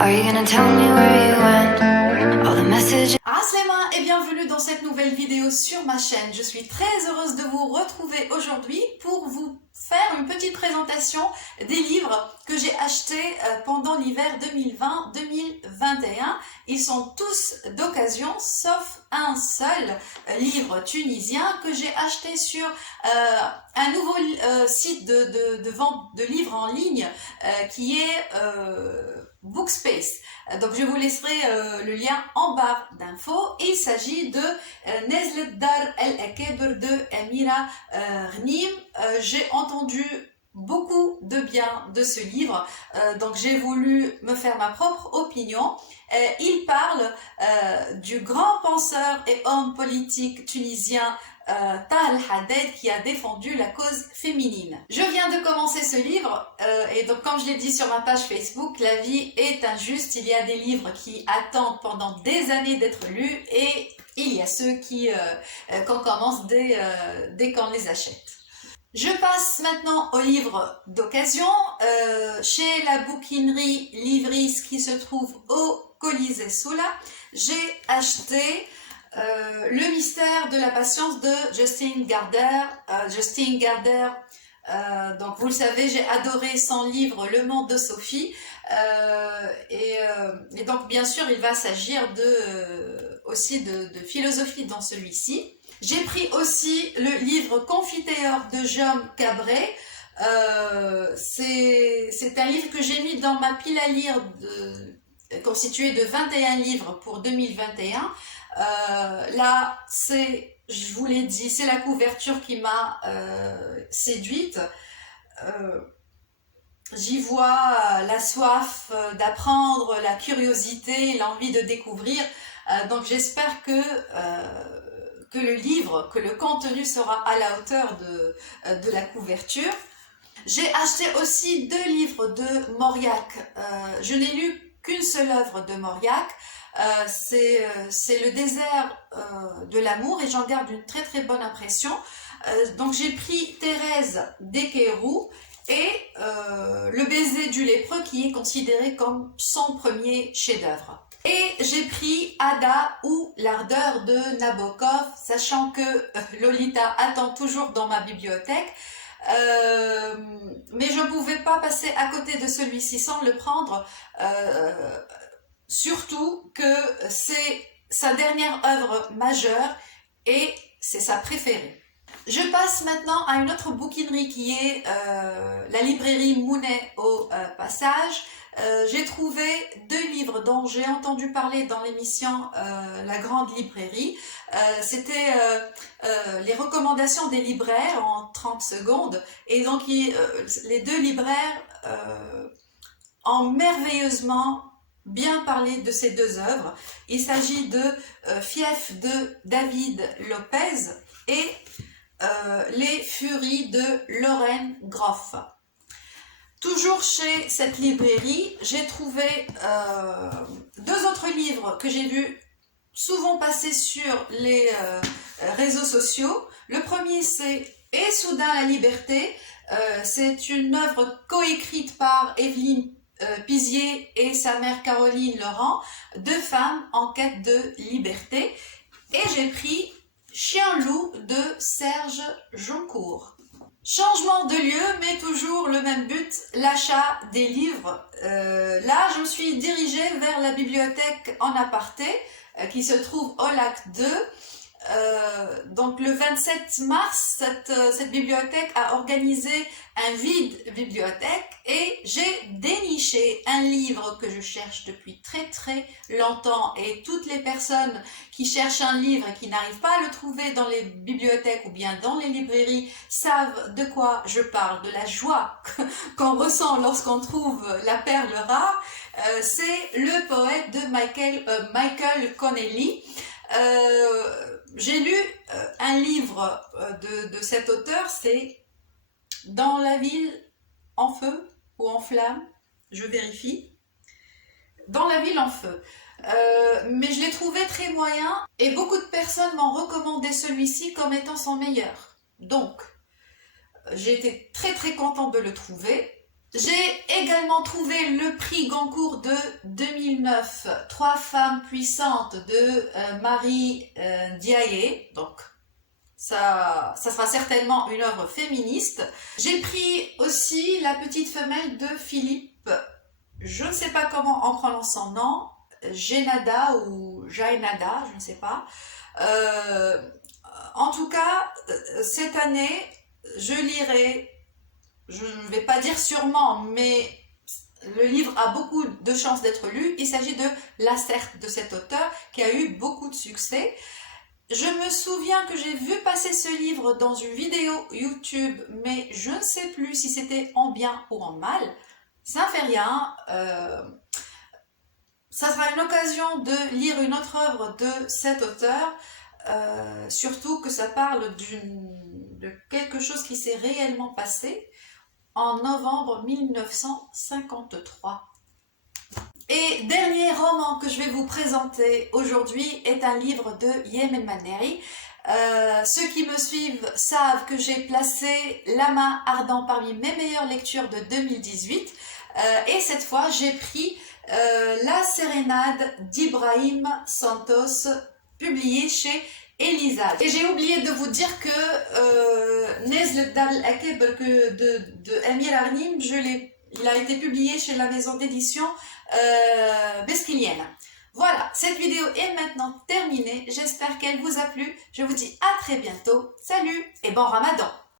Are you gonna tell me where you went? All the messages. Aslema et bienvenue dans cette nouvelle vidéo sur ma chaîne. Je suis très heureuse de vous retrouver aujourd'hui pour vous faire une petite présentation des livres que j'ai achetés pendant l'hiver 2020-2021. Ils sont tous d'occasion, sauf un seul livre tunisien que j'ai acheté sur un nouveau site de vente de livres en ligne qui est Bookspace. Donc je vous laisserai le lien en barre d'infos. Il s'agit de Nezlet Dar El Akebr de Amira Ghanim. J'ai entendu beaucoup de bien de ce livre, donc j'ai voulu me faire ma propre opinion. Il parle du grand penseur et homme politique tunisien Taha El-Haddad qui a défendu la cause féminine. Je viens de commencer ce livre et donc comme je l'ai dit sur ma page Facebook, la vie est injuste. Il y a des livres qui attendent pendant des années d'être lus et il y a ceux qu'on commence dès qu'on les achète. Je passe maintenant aux livres d'occasion. Chez la bouquinerie Livris qui se trouve au Colisée Soula, j'ai acheté Le mystère de la patience de Justine Gardner. Donc vous le savez, j'ai adoré son livre Le monde de Sophie. Et donc bien sûr, il va s'agir aussi de philosophie dans celui-ci. J'ai pris aussi le livre Confiteor de Jaume Cabret. C'est un livre que j'ai mis dans ma pile à lire constituée de 21 livres pour 2021. Là, je vous l'ai dit, c'est la couverture qui m'a séduite. J'y vois la soif d'apprendre, la curiosité, l'envie de découvrir. Donc j'espère que le contenu sera à la hauteur de la couverture. J'ai acheté aussi 2 livres de Mauriac. Je n'ai lu qu'une seule œuvre de Mauriac. C'est Le désert de l'amour et j'en garde une très très bonne impression. Donc j'ai pris Thérèse d'Equerou et Le baiser du lépreux qui est considéré comme son premier chef-d'œuvre. Et j'ai pris Ada ou l'ardeur de Nabokov, sachant que Lolita attend toujours dans ma bibliothèque. Mais je ne pouvais pas passer à côté de celui-ci sans le prendre, surtout que c'est sa dernière œuvre majeure et c'est sa préférée. Je passe maintenant à une autre bouquinerie qui est la librairie Mounet au passage. J'ai trouvé 2 livres dont j'ai entendu parler dans l'émission La Grande Librairie. C'était les recommandations des libraires en 30 secondes. Et donc les 2 libraires ont merveilleusement bien parlé de ces 2 œuvres. Il s'agit de Fief de David Lopez et Les Furies de Lorraine Groff. Toujours chez cette librairie, j'ai trouvé 2 autres livres que j'ai vu souvent passer sur les réseaux sociaux. Le premier, c'est Et soudain la liberté. C'est une œuvre coécrite par Evelyne Pizier et sa mère Caroline Laurent, 2 femmes en quête de liberté. Et j'ai pris Chien-loup de Serge Joncourt. Changement de lieu, mais toujours le même but, l'achat des livres. Là, je me suis dirigée vers la bibliothèque en aparté qui se trouve au lac 2. Donc le 27 mars, cette bibliothèque a organisé un vide bibliothèque et j'ai déniché un livre que je cherche depuis très très longtemps, et toutes les personnes qui cherchent un livre et qui n'arrivent pas à le trouver dans les bibliothèques ou bien dans les librairies savent de quoi je parle, de la joie qu'on ressent lorsqu'on trouve la perle rare. C'est le poète de Michael Connelly. J'ai lu un livre de cet auteur, c'est Dans la ville en feu ou en flamme, je vérifie. Dans la ville en feu. Mais je l'ai trouvé très moyen et beaucoup de personnes m'ont recommandé celui-ci comme étant son meilleur. Donc, j'ai été très très contente de le trouver. J'ai également trouvé le prix Goncourt de 2009, Trois femmes puissantes de Marie Diaye. Donc, ça sera certainement une œuvre féministe. J'ai pris aussi La petite femelle de Philippe, je ne sais pas comment on prononce son nom, Jenada ou Jainada, je ne sais pas. En tout cas, cette année, je lirai, je ne vais pas dire sûrement, mais le livre a beaucoup de chances d'être lu. Il s'agit de La Serpe de cet auteur qui a eu beaucoup de succès. Je me souviens que j'ai vu passer ce livre dans une vidéo YouTube, mais je ne sais plus si c'était en bien ou en mal. Ça ne fait rien. Ça sera une occasion de lire une autre œuvre de cet auteur, surtout que ça parle de quelque chose qui s'est réellement passé en novembre 1953. Et dernier roman que je vais vous présenter aujourd'hui est un livre de Yemen Maneri. Ceux qui me suivent savent que j'ai placé La main ardent parmi mes meilleures lectures de 2018. Et cette fois, j'ai pris La sérénade d'Ibrahim Santos, publié chez Elisa. Et j'ai oublié de vous dire que Nezl Dar al-Akeb de Amir Arnim, il a été publié chez la maison d'édition Beskilienne. Voilà, cette vidéo est maintenant terminée. J'espère qu'elle vous a plu. Je vous dis à très bientôt. Salut et bon Ramadan!